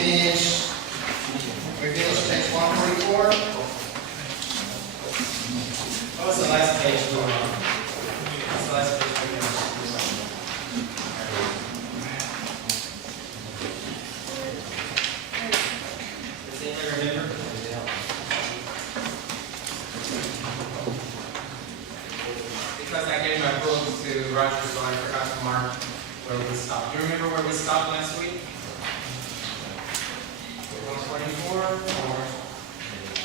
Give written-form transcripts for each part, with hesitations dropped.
finished page 144. What was the last page we were on? What's the last page we were on? Does anybody remember? Because I gave my book to Roger, so I forgot to mark where we stopped. You remember where we stopped last week? 144? Or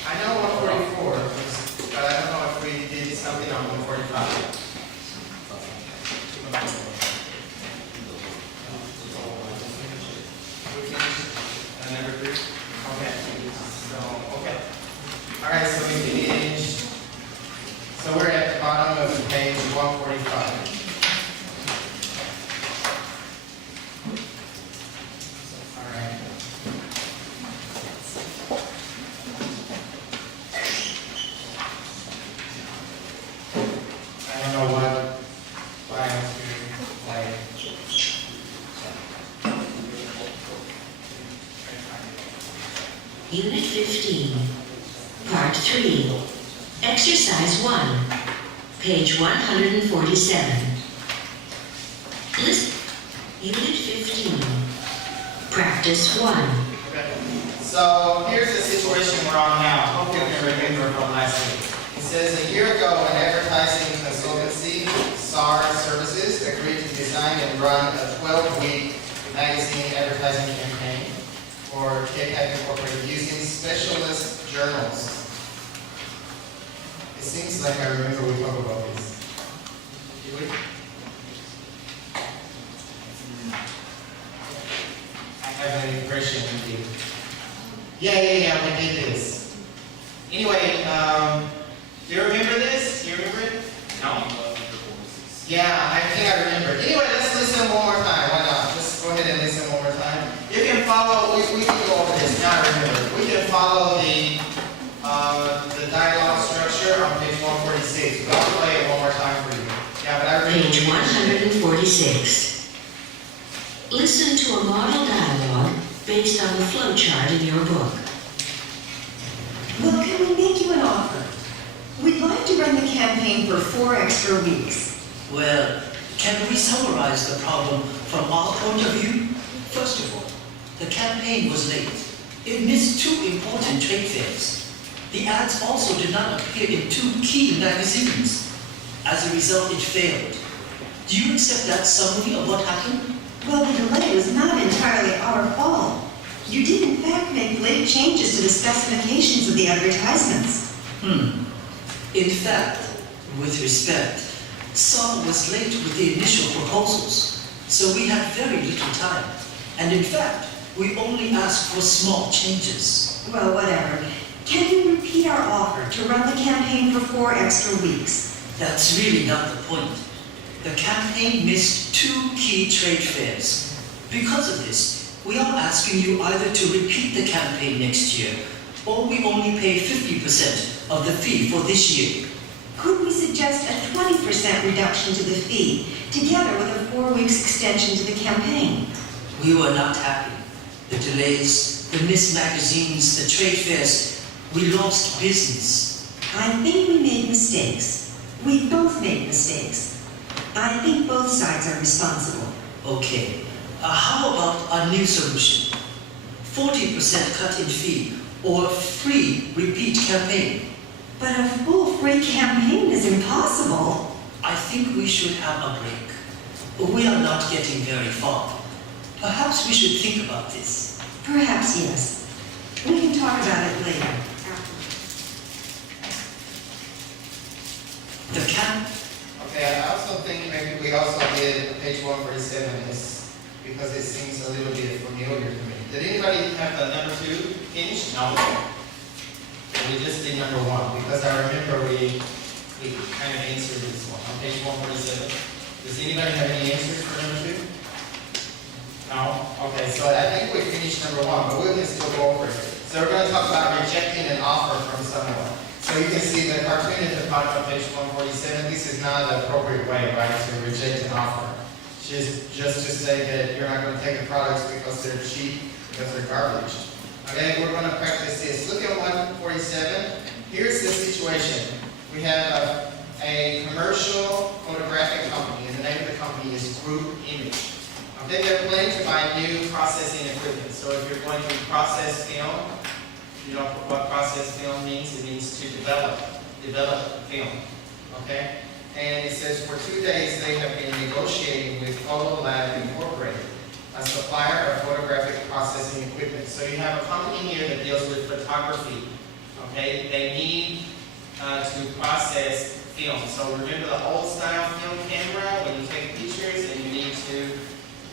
I know 144, but I don't know if we did something on 145. We finished number 3? Okay. Okay. All right, so we finished. So we're at the bottom of page 145. Unit 15, Part 3, Exercise 1, page 147. Listen, Unit 15, Practice 1. Okay. So here's the situation we're on now. Hope you can remember from last week. It says a year ago, an advertising consultancy, SAR Services, agreed to design and run a 12-week magazine advertising campaign for KCAP Incorporated using specialist journals. It seems like I remember we talked about this. Did we? I have an impression we did. Yeah, we did this. Anyway, do you remember this? Do you remember it? No? Yeah, I think I remember. Anyway, let's listen one more time. Why not? Just go ahead and listen one more time. You can follow, we can go over this, now I remember. We can follow the dialogue structure on page 146. But I'll play it one more time for you. Yeah, but I remember. Page 146. Listen to a model dialogue based on the flowchart in your book. Well, can we make you an offer? We'd like to run the campaign for 4 extra weeks. Well, can we summarize the problem from our point of view? First of all, the campaign was late. It missed 2 important trade fairs. The ads also did not appear in 2 key magazines. As a result, it failed. Do you accept that summary of what happened? Well, the delay was not entirely our fault. You did in fact make late changes to the specifications of the advertisements. In fact, with respect, SAR was late with the initial proposals, so we had very little time. And in fact, we only asked for small changes. Well, whatever. Can you repeat our offer to run the campaign for 4 extra weeks? That's really not the point. The campaign missed 2 key trade fairs. Because of this, we are asking you either to repeat the campaign next year, or we only pay 50% of the fee for this year. Could we suggest a 20% reduction to the fee, together with a 4 weeks extension to the campaign? We were not happy. The delays, the missed magazines, the trade fairs, we lost business. I think we made mistakes. We both made mistakes. I think both sides are responsible. Okay. How about a new solution? 40% cut in fee or free repeat campaign. But a full free campaign is impossible. I think we should have a break. We are not getting very far. Perhaps we should think about this. Perhaps yes. We can talk about it later. The camp. Okay, I also think maybe we also did page 147 is because it seems a little bit familiar to me. Did anybody have the number 2 finished? No. We just did number 1 because I remember we kind of answered this one on page 147. Does anybody have any answers for number 2? No? Okay, so I think we finished number 1, but we can still go over it. So we're going to talk about rejecting an offer from someone. So you can see the cartoon at the bottom of page 147. This is not the appropriate way, right, to reject an offer. Just to say that you're not going to take the products because they're cheap, because they're garbage. Okay, we're gonna practice this. Look at 147. Here's the situation. We have a commercial photographic company, and the name of the company is Group Image. Okay, they're planning to buy new processing equipment. So if you're going to process film, you know what process film means? It means to develop film. Okay? And it says for 2 days they have been negotiating with Photo Lab Incorporated, a supplier of photographic processing equipment. So you have a company here that deals with photography. Okay? They need to process film. So remember the old style film camera when you take pictures and you need to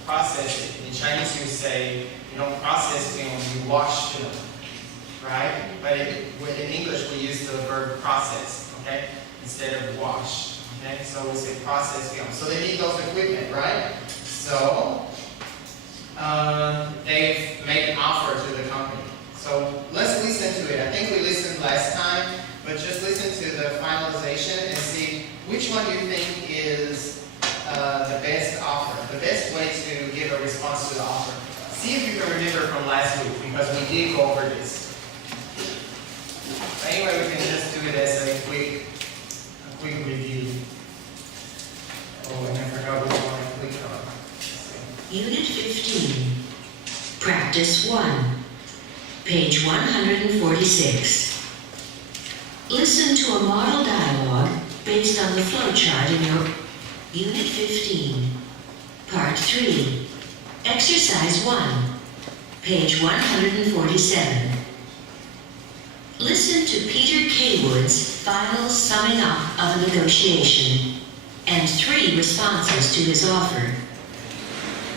process it. In Chinese you say you don't process film, you wash film. Right? But in English we use the verb process, okay? Instead of wash. Okay? So we say process film. So they need those equipment, right? So they've made an offer to the company. So let's listen to it. I think we listened last time, but just listen to the finalization and see which one you think is the best offer, the best way to give a response to the offer. See if you can remember from last week, because we did go over this. Anyway, we can just do it as a quick review. Oh, and I forgot which one I clicked on. Unit 15. Practice 1. Page 146. Listen to a model dialogue based on the flowchart in your Unit 15. Part 3. Exercise 1. Page 147. Listen to Peter Kaywood's final summing up of a negotiation and 3 responses to his offer.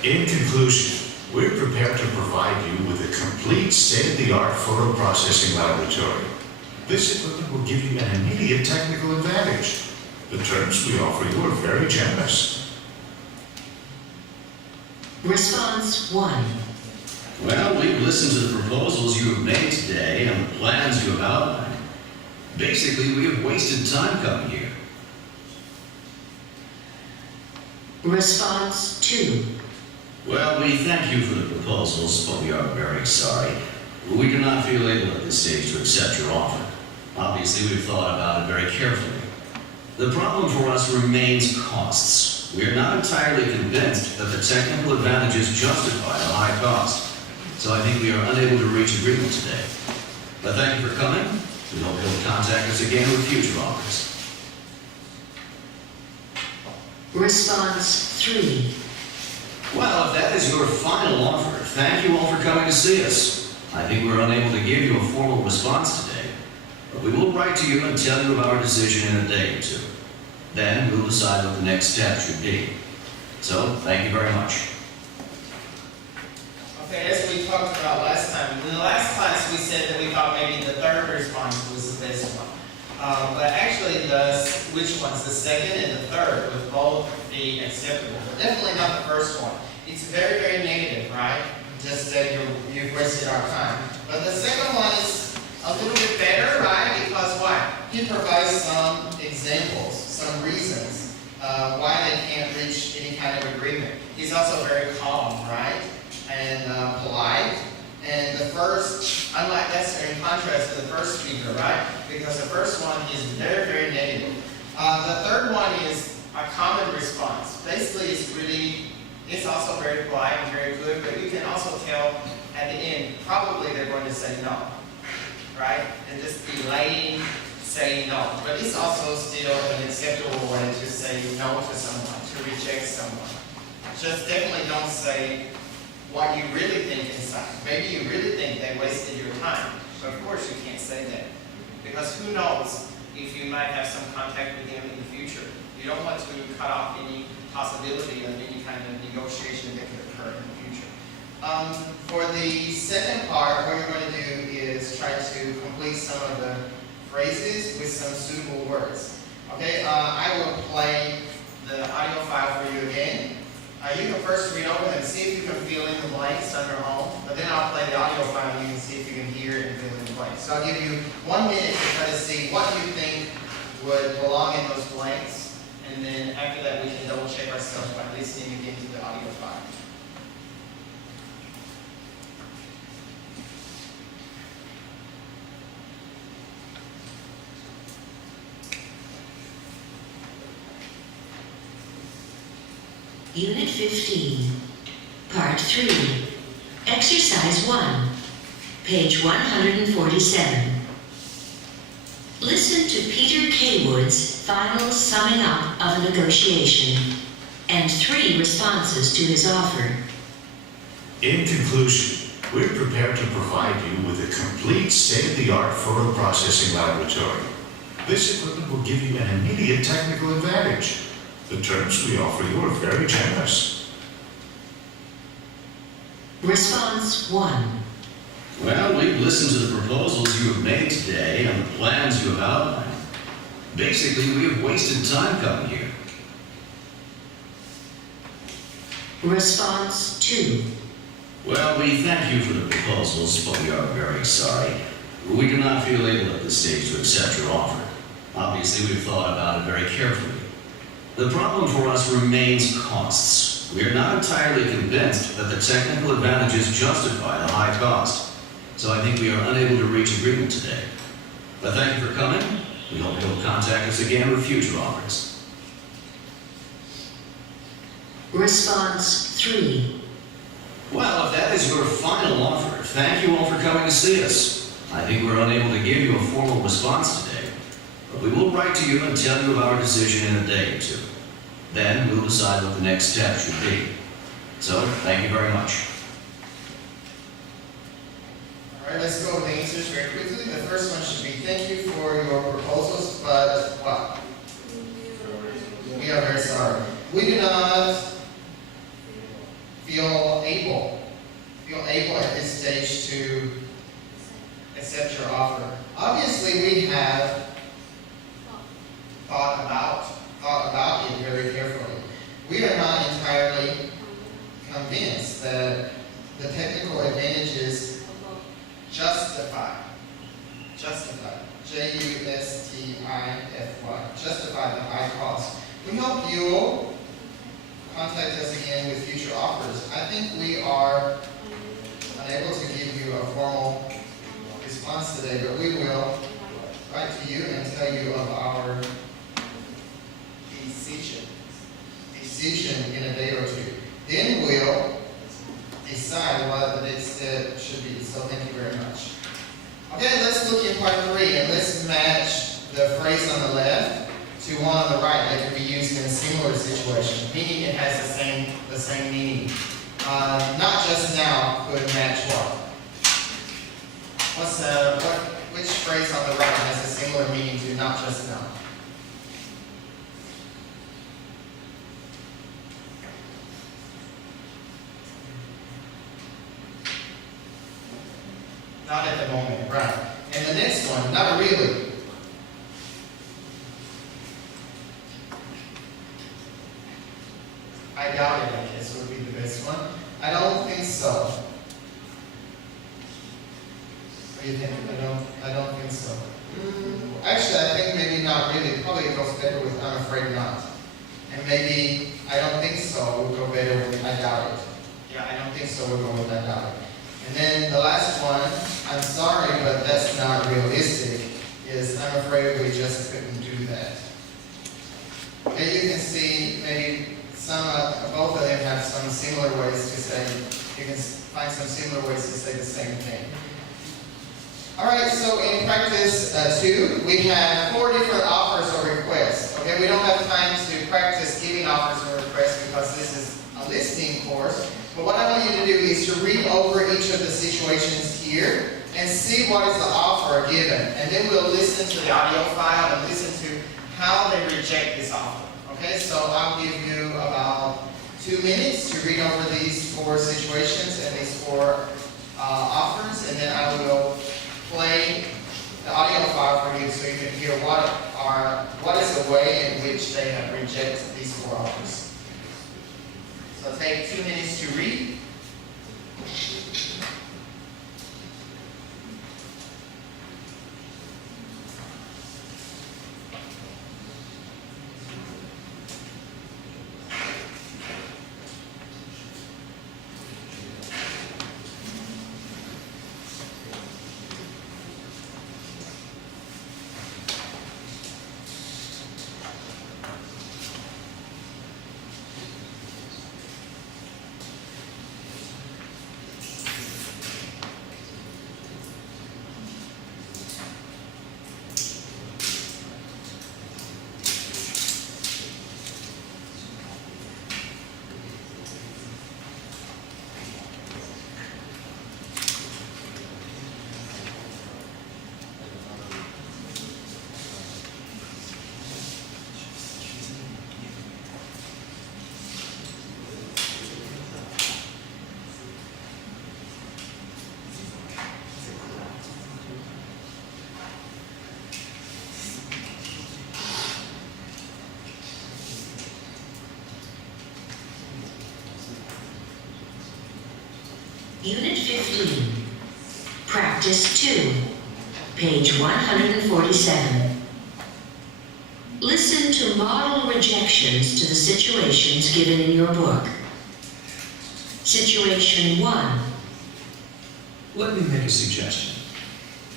In conclusion, we're prepared to provide you with a complete state-of-the-art photo processing laboratory. This equipment will give you an immediate technical advantage. The terms we offer you are very generous. Response 1. Well, we've listened to the proposals you have made today and the plans you have outlined. Basically, we have wasted time coming here. Response 2. Well, we thank you for the proposals, but we are very sorry. We do not feel able at this stage to accept your offer. Obviously, we've thought about it very carefully. The problem for us remains costs. We are not entirely convinced that the technical advantages justify the high cost. So I think we are unable to reach agreement today. But thank you for coming. We hope you'll contact us again with future offers. Response 3. Well, if that is your final offer, thank you all for coming to see us. I think we're unable to give you a formal response today, but we will write to you and tell you of our decision in a day or 2. Then we'll decide what the next step should be. So, thank you very much. Okay, as we talked about last time, in the last class we said that we thought maybe the 3rd response was the best one. But actually, which ones, the 2nd and the 3rd, would both be acceptable, but definitely not the first one. It's very, very negative, right? Just that you've wasted our time. But the second one is a little bit better, right? Because why? He provides some examples, some reasons why they can't reach any kind of agreement. He's also very calm, right? And polite. And the first, unlike that's in contrast to the first speaker, right? Because the first one is very, very negative. The third one is a common response. Basically, it's also very polite and very good, but you can also tell at the end, probably they're going to say no, right? And just delaying saying no. But it's also still an acceptable way to say no to someone, to reject someone. Just definitely don't say what you really think inside. Maybe you really think they wasted your time, but of course you can't say that. Because who knows if you might have some contact with them in the future. You don't want to cut off any possibility of any kind of negotiation that could occur in the future. For the second part, what you're going to do is try to complete some of the phrases with some suitable words. Okay, I will play the audio file for you again. You can first read over them, see if you can fill in the blanks on your own, but then I'll play the audio file and you can see if you can hear it and fill in the blanks. So I'll give you 1 minute to try to see what you think would belong in those blanks, and then after that we can double check ourselves by listening again to the audio file. Unit 15, Part 3, Exercise 1, page 147. Listen to Peter K. Wood's final summing up of a negotiation and 3 responses to his offer. In conclusion, we're prepared to provide you with a complete state-of-the-art photo processing laboratory. This equipment will give you an immediate technical advantage. The terms we offer you are very generous. Response 1. Well, we've listened to the proposals you have made today and the plans you have outlined. Basically, we have wasted time coming here. Response 2. Well, we thank you for the proposals, but we are very sorry. We do not feel able at this stage to accept your offer. Obviously, we've thought about it very carefully. The problem for us remains costs. We are not entirely convinced that the technical advantages justify the high cost. So I think we are unable to reach agreement today. But thank you for coming. We hope you'll contact us again with future offers. Response 3. Well, if that is your final offer, thank you all for coming to see us. I think we're unable to give you a formal response today, but we will write to you and tell you of our decision in a day or two. Then we'll decide what the next step should be. So, thank you very much. All right, let's go with the answers very quickly. The first one should be, thank you for your proposals, but what? We are very sorry. We do not feel able at this stage to accept your offer. Obviously, we have thought about it very carefully. We are not entirely convinced that the technical advantages justify, Justify, justify the high cost. We hope you'll contact us again with future offers. I think we are unable to give you a formal response today, but we will write to you and tell you of our decision in a day or two. Then we'll decide what the next step should be. So thank you very much. Okay, let's look in part 3 and let's match the phrase on the left to one on the right that can be used in a similar situation, meaning it has the same meaning. Not just now could match what? Which phrase on the right has a similar meaning to not just now? Not at the moment, right. And the next one, not really. I doubt it, I guess, would be the best one. I don't think so. What do you think? I don't think so. Actually, I think maybe not really. Probably it goes better with I'm afraid not. And maybe I don't think so would go better with I doubt it. Yeah, I don't think so would go with I doubt it. And then the last one, I'm sorry, but that's not realistic, is I'm afraid we just couldn't do that. Okay, you can see maybe both of them have some similar ways to say, you can find some similar ways to say the same thing. All right, so in practice 2, we have 4 different offers or requests. Okay, we don't have time to practice giving offers or requests because this is a listing course. But what I want you to do is to read over each of the situations here and see what is the offer given. And then we'll listen to the audio file and listen to how they reject this offer. Okay, so I'll give you about 2 minutes to read over these 4 situations and these 4 offers, and then I will play the audio file for you so you can hear what is the way in which they have rejected these 4 offers. So take 2 minutes to read. Unit 15. Practice 2. Page 147. Listen to model rejections to the situations given in your book. Situation 1. Let me make a suggestion.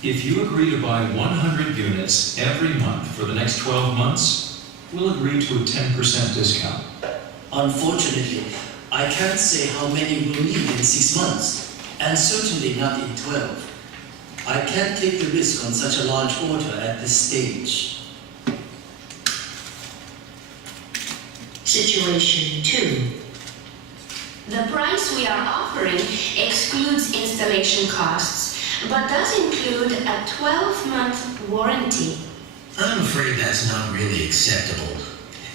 If you agree to buy 100 units every month for the next 12 months, we'll agree to a 10% discount. Unfortunately, I can't say how many we'll need in 6 months, and certainly not in 12. I can't take the risk on such a large order at this stage. Situation 2. The price we are offering excludes installation costs, but does include a 12-month warranty. I'm afraid that's not really acceptable.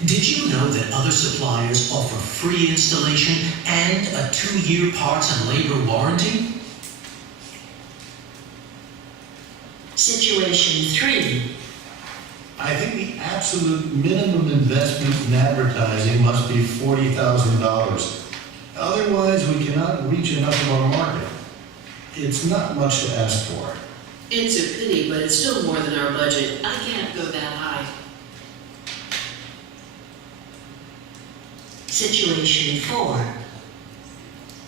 Did you know that other suppliers offer free installation and a 2-year parts and labor warranty? Situation 3. I think the absolute minimum investment in advertising must be $40,000. Otherwise, we cannot reach enough of our market. It's not much to ask for. It's a pity, but it's still more than our budget. I can't go that high. Situation 4.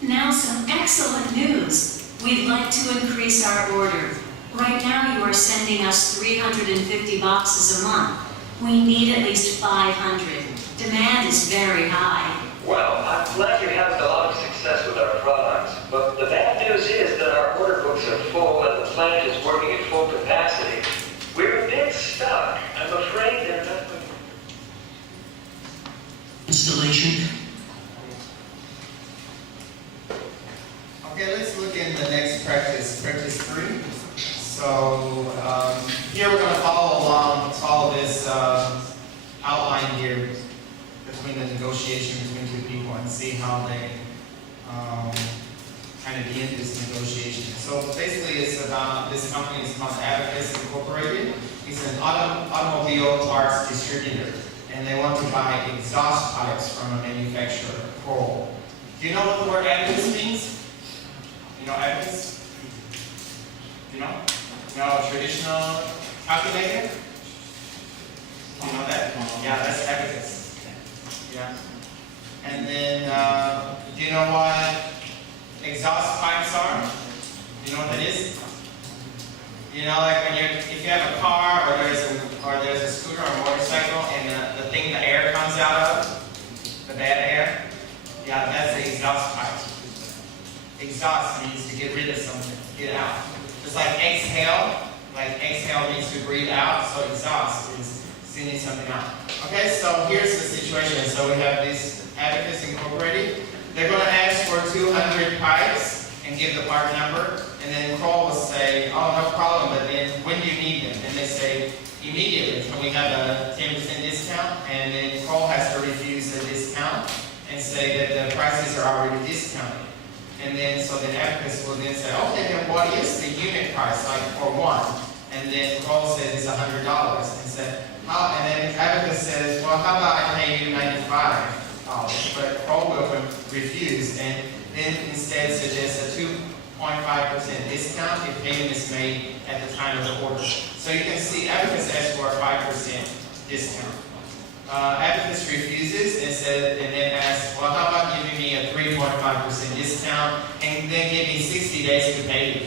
Now some excellent news. We'd like to increase our order. Right now you are sending us 350 boxes a month. We need at least 500. Demand is very high. Well, I'm glad you're having a lot of success with our products, but the bad news is that our order books are full and the plant is working at full capacity. We're a bit stuck. I'm afraid they're not going to... Installation. Okay, let's look in the next practice, practice 3. So here we're going to follow this outline here between the negotiation between two people and see how they kind of end this negotiation. So basically it's about, this company is called Abacus Incorporated. It's an automobile parts distributor, and they want to buy exhaust pipes from a manufacturer, Kroll. Do you know what the word Abacus means? You know Abacus? You know? You know a traditional calculator? You know that? Yeah, that's Abacus. Yeah. And then, do you know what exhaust pipes are? Do you know what that is? You know, like when if you have a car or there's a scooter or a motorcycle and the thing the air comes out of, the bad air, yeah, that's the exhaust pipe. Exhaust means to get rid of something, get it out. It's like exhale means to breathe out, so exhaust is sending something out. Okay, so here's the situation. So we have this Abacus Incorporated. They're going to ask for 200 pipes and give the part number, and then Kroll will say, oh, no problem, but then when do you need them? And they say, immediately. Can we have a 10% discount? And then Kroll has to refuse the discount and say that the prices are already discounted. And then, so then Abacus will then say, okay, then what is the unit price, like for one? And then Kroll says it's $100 and said, oh, and then Abacus says, well, how about I pay you $95? But Kroll will refuse and then instead suggests a 2.5% discount if payment is made at the time of the order. So you can see Abacus asks for a 5% discount. Abacus refuses and then asks, well, how about giving me a 3.5% discount and then give me 60 days to pay you?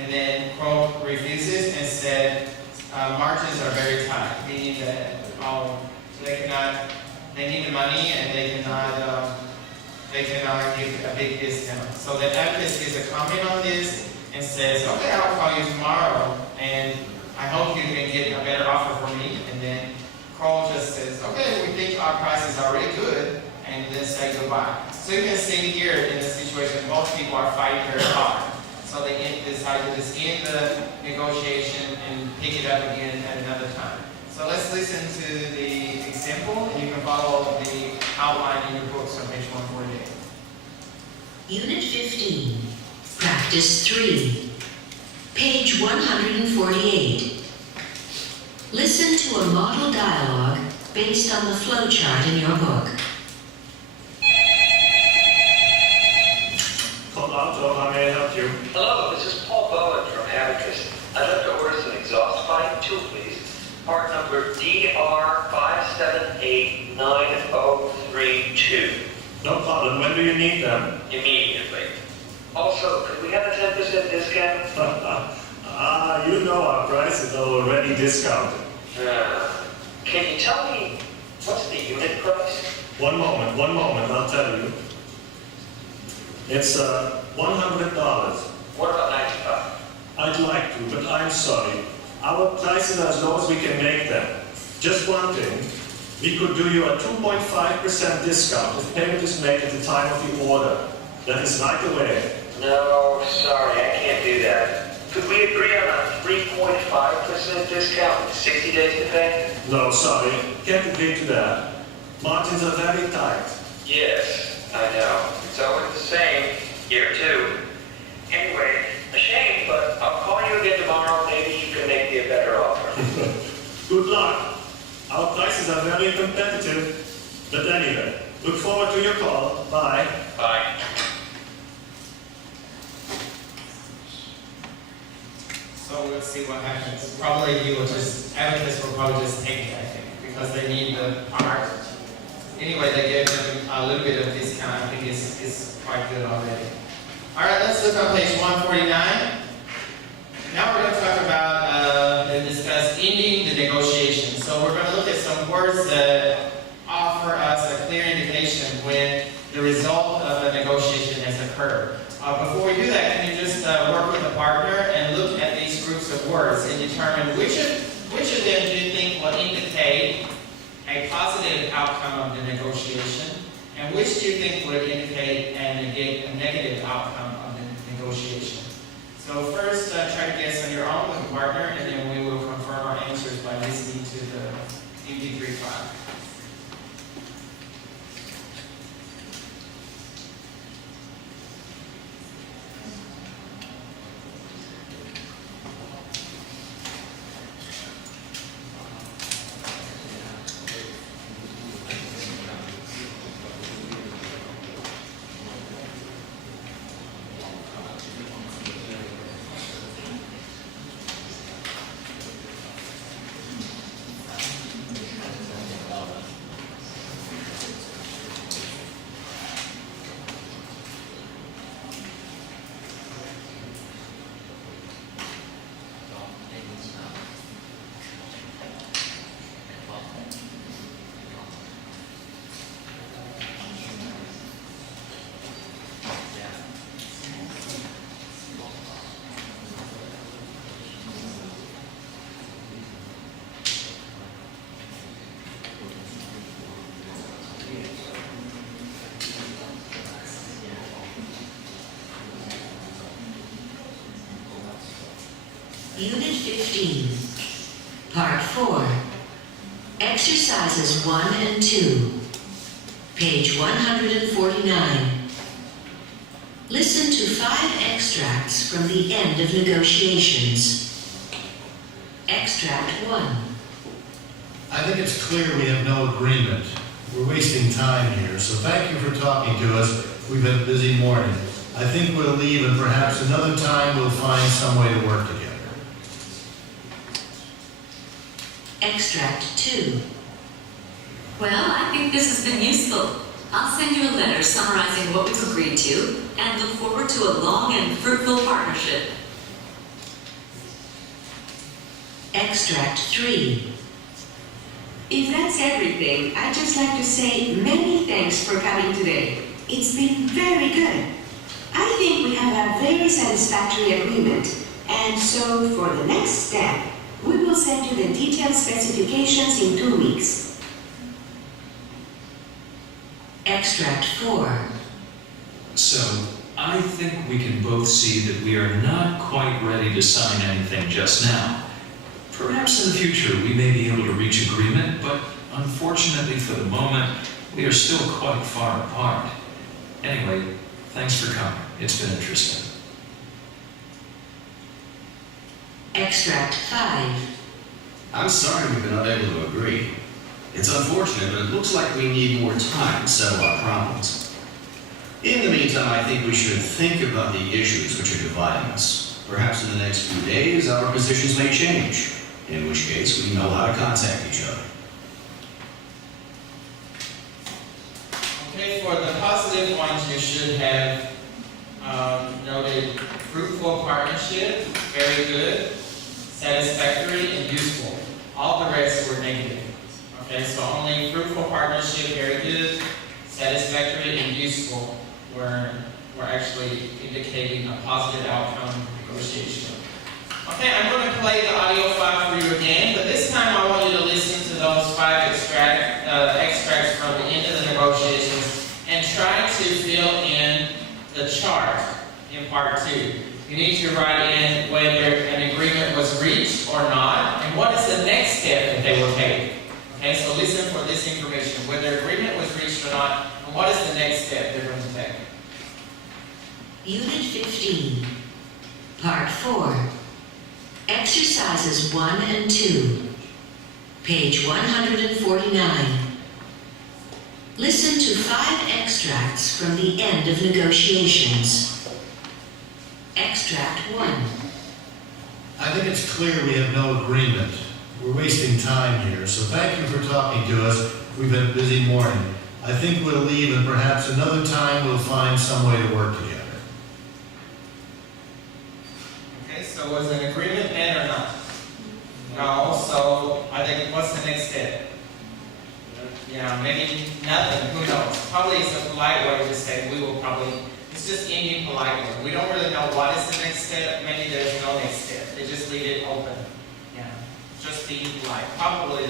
And then Kroll refuses and said, margins are very tight, meaning that they need the money and they cannot give a big discount. So then Abacus gives a comment on this and says, okay, I'll call you tomorrow and I hope you can get a better offer for me. And then Kroll just says, okay, we think our price is already good, and then say goodbye. So you can see here in this situation, both people are fighting very hard. So they decide to just end the negotiation and pick it up again at another time. So let's listen to the example, and you can follow the outline in your books on page 148. Unit 15, Practice 3, page 148. Listen to a model dialogue based on the flowchart in your book. too. No problem. When do you need them? Immediately. Also, could we have a 10% discount? You know our prices are already discounted. Can you tell me what's the unit price? One moment, I'll tell you. It's $100. What about 95? I'd like to, but I'm sorry. Our prices are as low as we can make them. Just one thing, we could do you a 2.5% discount if payment is made at the time of the order. That is right away. No, sorry, I can't do that. Could we agree on a 3.5% discount with 60 days to pay? No, sorry, can't agree to that. Margins are very tight. Yes, I know. It's always the same. Here too. Anyway, a shame, but I'll call you again tomorrow. Maybe you can make me a better offer. Good luck. Our prices are very competitive. But anyway, look forward to your call. Bye. Bye. So let's see what happens. Probably you will just, Advocates will probably just take it, I think, because they need the part. Anyway, they gave them a little bit of discount. I think it's quite good already. All right, let's look on page 149. Now we're going to talk about and discuss ending the negotiation. So we're going to look at some words that offer us a clear indication when the result of a negotiation has occurred. Before we do that, can you just work with a partner and look at these groups of words and determine which of them do you think will indicate a positive outcome of the negotiation, and which do you think would indicate and negate a negative outcome of the negotiation? So first, try to guess on your own with a partner, and then we will confirm our answers by listening to the MP3 file. Unit 15, Part 4, Exercises 1 and 2, page 149. Listen to 5 extracts from the end of negotiations. Extract 1. I think it's clear we have no agreement. We're wasting time here, so thank you for talking to us. We've had a busy morning. I think we'll leave, and perhaps another time we'll find some way to work together. Extract 2. Well, I think this has been useful. I'll send you a letter summarizing what we've agreed to and look forward to a long and fruitful partnership. Extract 3. If that's everything, I'd just like to say many thanks for coming today. It's been very good. I think we have a very satisfactory agreement, and so for the next step, we will send you the detailed specifications in 2 weeks. Extract 4. So, I think we can both see that we are not quite ready to sign anything just now. Perhaps in the future we may be able to reach agreement, but unfortunately for the moment, we are still quite far apart. Anyway, thanks for coming. It's been interesting. Extract 5. I'm sorry we've been unable to agree. It's unfortunate, but it looks like we need more time to settle our problems. In the meantime, I think we should think about the issues which are dividing us. Perhaps in the next few days, our positions may change, in which case we know how to contact each other. Okay, for the positive ones, you should have noted fruitful partnership, very good, satisfactory, and useful. All the rest were negative. Okay, so only fruitful partnership, very good, satisfactory, and useful were actually indicating a positive outcome of negotiation. Okay, I'm going to play the audio file for you again, but this time I want you to listen to those 5 extracts from the end of the negotiations and try to fill in the chart in part 2. You need to write in whether an agreement was reached or not, and what is the next step that they will take. Okay, so listen for this information, whether agreement was reached or not, and what is the next step they're going to take. Unit 15, Part 4, Exercises 1 and 2, page 149. Listen to 5 extracts from the end of negotiations. Extract 1. I think it's clear we have no agreement. We're wasting time here, so thank you for talking to us. We've had a busy morning. I think we'll leave, and perhaps another time we'll find some way to work together. Okay, so was an agreement met or not? No, so I think what's the next step? Yeah, maybe nothing, who knows? Probably it's a polite way to say we will probably, it's just ending politely. We don't really know what is the next step, maybe there's no next step. They just leave it open. Yeah, just being polite. Probably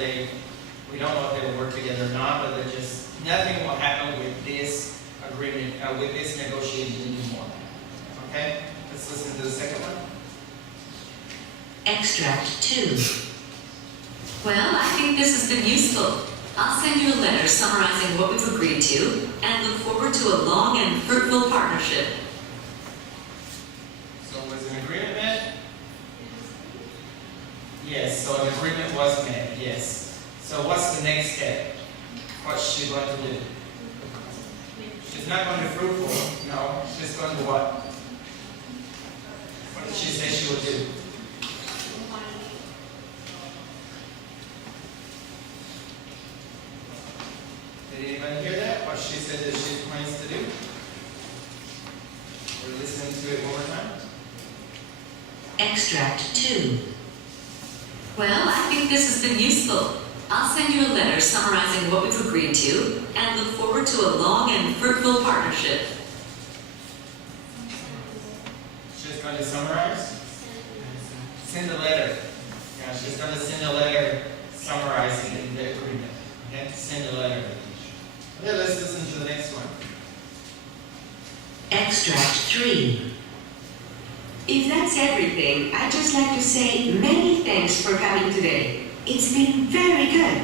we don't know if they will work together or not, but they're just, nothing will happen with this agreement, with this negotiation anymore. Okay, let's listen to the second one. Extract 2. Well, I think this has been useful. I'll send you a letter summarizing what we've agreed to and look forward to a long and fruitful partnership. So was an agreement met? Yes, so an agreement was met, yes. So what's the next step? What's she going to do? She's not going to be fruitful, no. She's going to what? What did she say she would do? Did anybody hear that? What she said that she plans to do? We're listening to it one more time. Extract 2. Well, I think this has been useful. I'll send you a letter summarizing what we've agreed to and look forward to a long and fruitful partnership. She's going to summarize? Send a letter. Yeah, she's going to send a letter summarizing the agreement. Okay, send a letter. Okay, let's listen to the next one. Extract 3. If that's everything, I'd just like to say many thanks for coming today. It's been very good.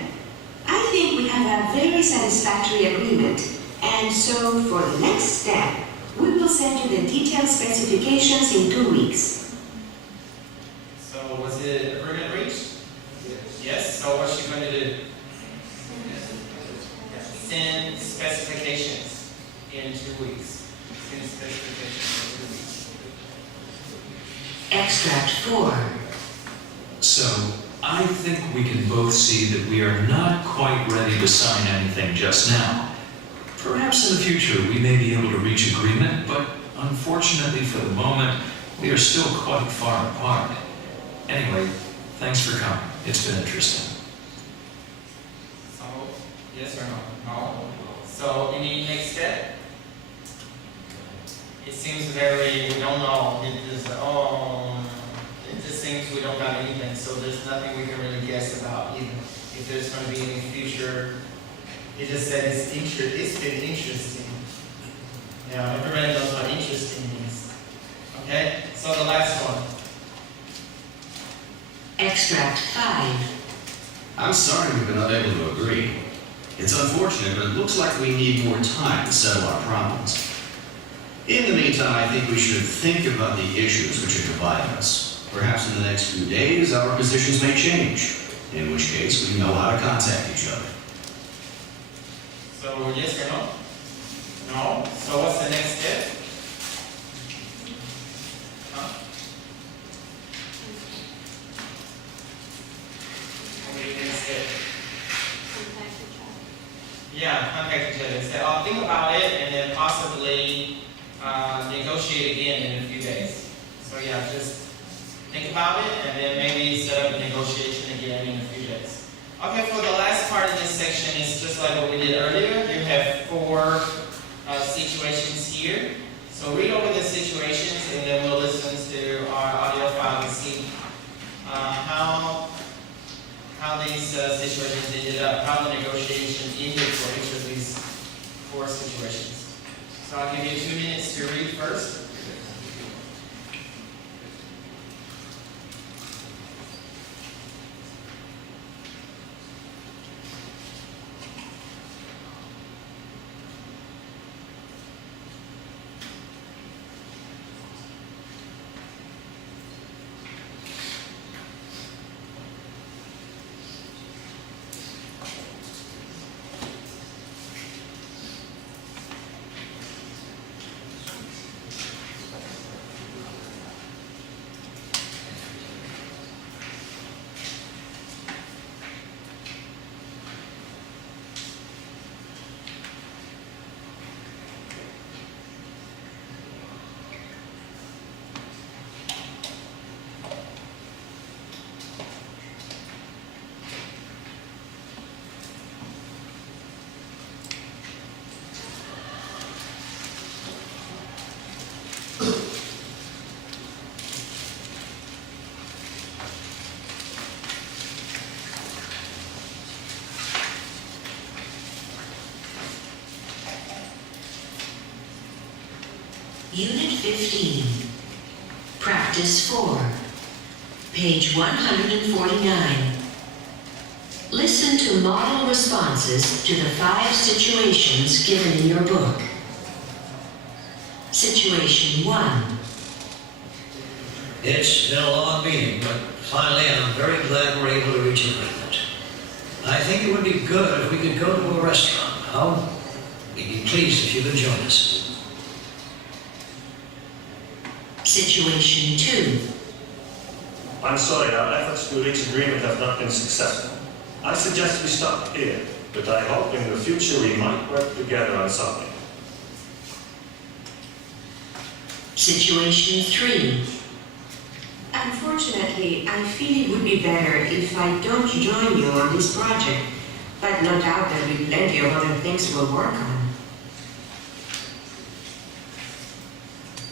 I think we have a very satisfactory agreement, and so for the next step, we will send you the detailed specifications in 2 weeks. So was the agreement reached? Yes. So what's she going to do? Send specifications in 2 weeks. Send specifications in 2 weeks. Extract 4. So, I think we can both see that we are not quite ready to sign anything just now. Perhaps in the future we may be able to reach agreement, but unfortunately for the moment, we are still quite far apart. Anyway, thanks for coming. It's been interesting. So, yes or no? No. So, any next step? It seems very, we don't know. It just seems we don't got anything, so there's nothing we can really guess about even if there's going to be any future. It just said it's been interesting. Yeah, everybody knows what interesting means. Okay, so the last one. Extract 5. I'm sorry we've been unable to agree. It's unfortunate, but it looks like we need more time to settle our problems. In the meantime, I think we should think about the issues which are dividing us. Perhaps in the next few days, our positions may change, in which case we know how to contact each other. So, yes or no? No? So what's the next step? Huh? What do you think step? Yeah, contact each other and say, oh, think about it and then possibly negotiate again in a few days. So yeah, just think about it and then maybe set up a negotiation again in a few days. Okay, for the last part of this section, it's just like what we did earlier. You have 4 situations here. So read over the situations and then we'll listen to our audio file and see how these situations ended up, how the negotiation ended for each of these 4 situations. So I'll give you 2 minutes to read first. Unit 15, Practice 4, page 149. Listen to model responses to the 5 situations given in your book. Situation 1. It's been a long meeting, but finally I'm very glad we're able to reach agreement. I think it would be good if we could go to a restaurant. How? We'd be pleased if you could join us. Situation 2. I'm sorry, our efforts to reach agreement have not been successful. I suggest we stop here, but I hope in the future we might work together on something. Situation 3. Unfortunately, I feel it would be better if I don't join you on this project, but no doubt there'll be plenty of other things we'll work on.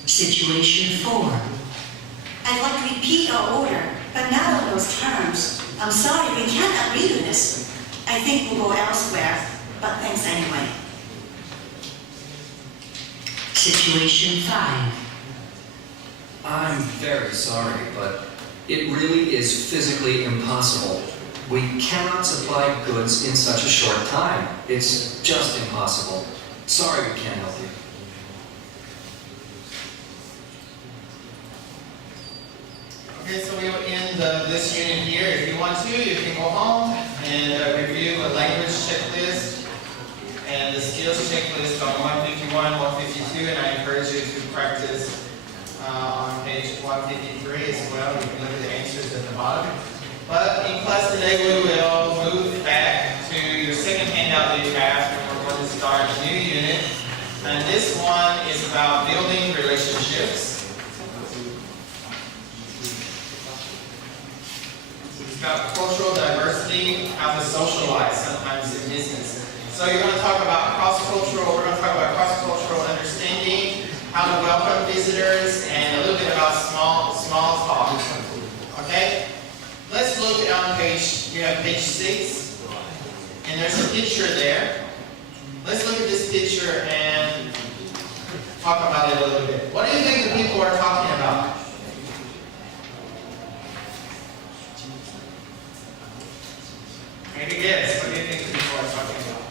Situation 4. I'd like to repeat our order, but not on those terms. I'm sorry, we can't agree to this. I think we'll go elsewhere, but thanks anyway. Situation 5. I'm very sorry, but it really is physically impossible. We cannot supply goods in such a short time. It's just impossible. Sorry we can't help you. Okay, so we will end this unit here. If you want to, you can go home and review a language checklist and the skills checklist on 151, 152, and I encourage you to practice on page 153 as well. You can look at the answers at the bottom. But in class today, we will move back to your second handout that you have, and we're going to start a new unit. And this one is about building relationships. It's about cultural diversity, how to socialize sometimes in business. So you're going to talk about cross-cultural, we're going to talk about cross-cultural understanding, how to welcome visitors, and a little bit about small talk. Okay? Let's look on page, you have page 6, and there's a picture there. Let's look at this picture and talk about it a little bit. What do you think the people are talking about? Make a guess. What do you think the people are talking about?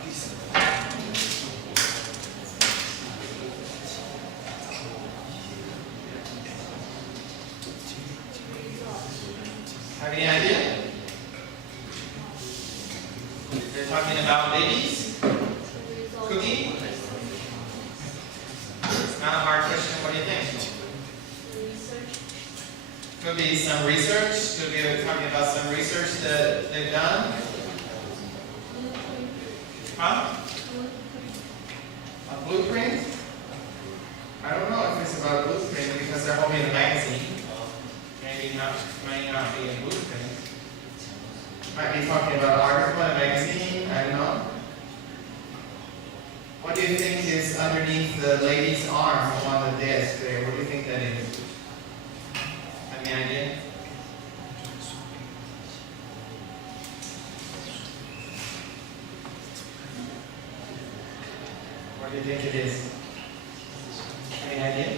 Have any idea? They're talking about babies? Cooking? It's not a hard question. What do you think? Could be some research. Could be talking about some research that they've done. Huh? blueprint? I don't know if it's about blueprint because they're holding a magazine. Maybe not, may not be a blueprint. Might be talking about an article in a magazine, I don't know. What do you think is underneath the lady's arm on the desk there? What do you think that is? Any idea? What do you think it is? Any idea?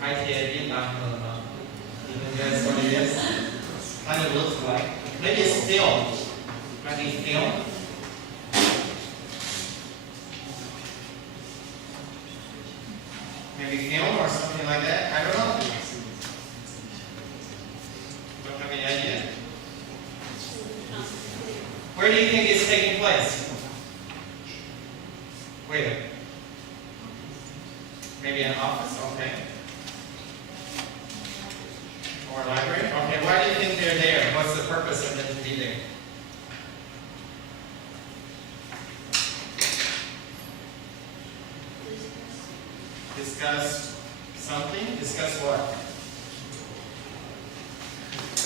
I see it in my You think that's what it is? Kind of looks like. Maybe it's film. Might be film. Maybe film or something like that. I don't know. Don't have any idea. Where do you think it's taking place? Where? Maybe an office? Okay. Or a library? Okay, why do you think they're there? What's the purpose of them to be there? Discuss something? Discuss what?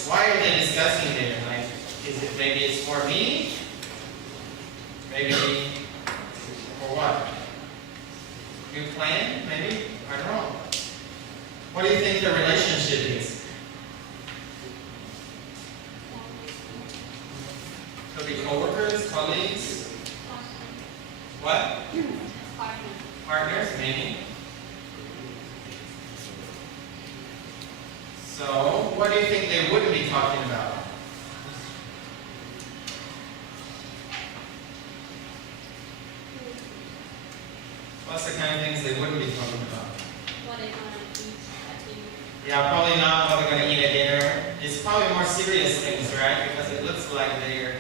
Why are they discussing there? Like, is it maybe it's for me? Maybe for what? New plan? Maybe? I don't know. What do you think the relationship is? Could be coworkers, colleagues? What? Partners, maybe. So, what do you think they wouldn't be talking about? What's the kind of things they wouldn't be talking about? What they're gonna eat at dinner. Yeah, probably not what they're going to eat at dinner. It's probably more serious things, right? Because it looks like they're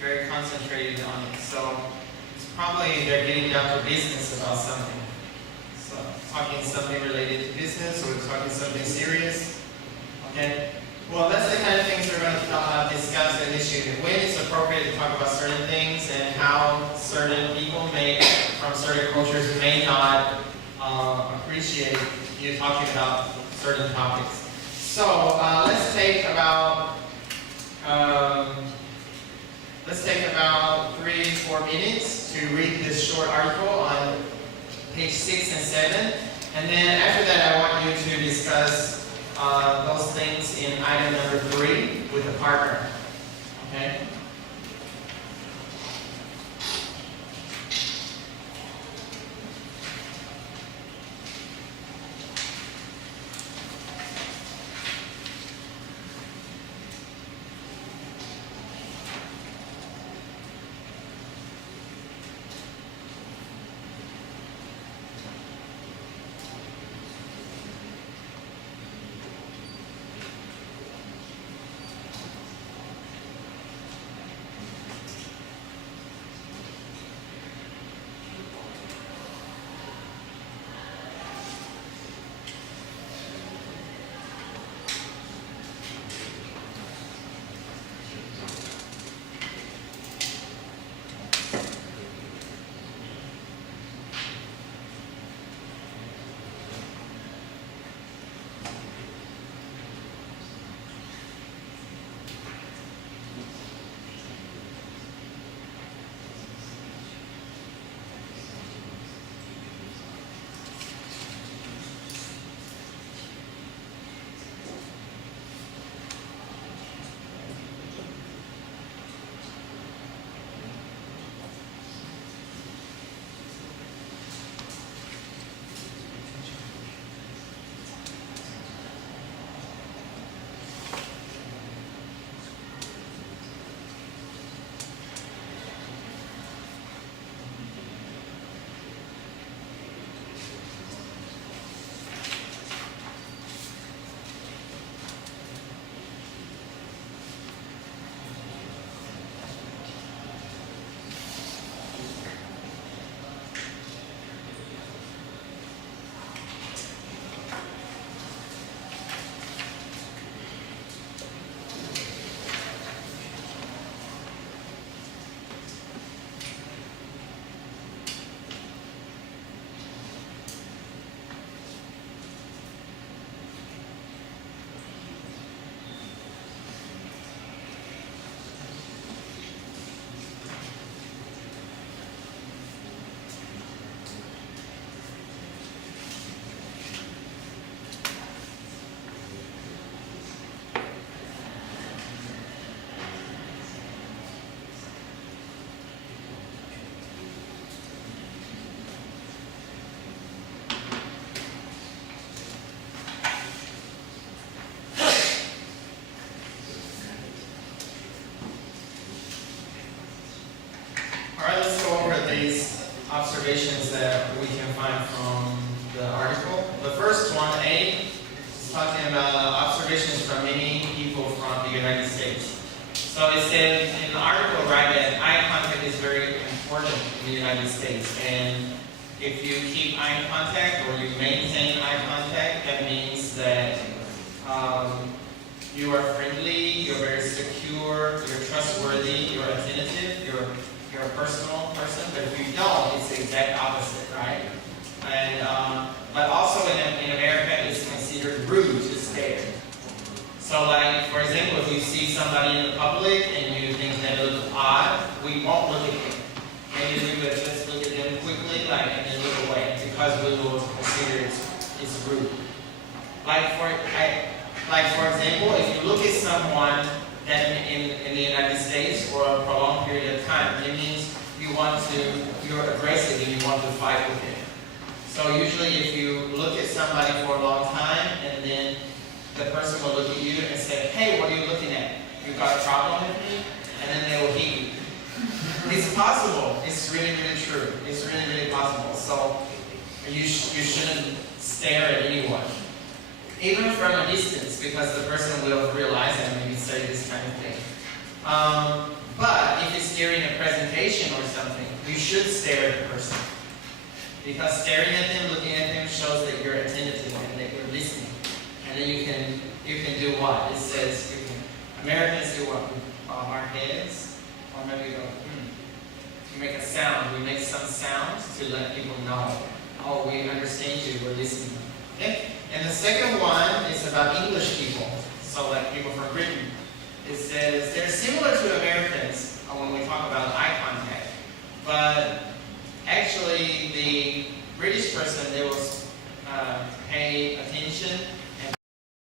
very concentrated on it. So, it's probably they're getting down to business about something. So, talking something related to business or talking something serious. Okay? Well, that's the kind of things we're going to discuss in this unit. When it's appropriate to talk about certain things and how certain people from certain cultures may not appreciate you talking about certain topics. So let's take about 3-4 minutes to read this short article on page 6 and 7, and then after that I want you to discuss those things in item number 3 with a partner. Okay? observations that we can find from the article. The first one, A, is talking about observations from many people from the United States. So it said in the article, right, that eye contact is very important in the United States. And if you keep eye contact or you maintain eye contact, that means that you are friendly, you're very secure, you're trustworthy, you're attentive, you're a personal person. But if you don't, it's the exact opposite, right? And but also in America, it's considered rude to stare. So like, for example, if you see somebody in the public and you think they look odd, we won't look at them. Maybe we would just look at them quickly, like, and then look away, because we will consider it's rude. Like for example, if you look at someone that in the United States for a prolonged period of time, it means you're aggressive and you want to fight with them. So usually if you look at somebody for a long time and then the person will look at you and say, hey, what are you looking at? You got a problem with me? And then they will hit you. It's possible. It's really, really true. It's really, really possible. So you shouldn't stare at anyone, even from a distance, because the person will realize and maybe say this kind of thing. But if it's during a presentation or something, you should stare at the person. Because staring at them, looking at them, shows that you're attentive and that you're listening. And then you can do what? It says, Americans do what? Bob our heads, or maybe go, You make a sound. We make some sounds to let people know, oh, we understand you, we're listening. Okay? And the second one is about English people. So like people from Britain. It says they're similar to Americans when we talk about eye contact. But actually the British person, they will pay attention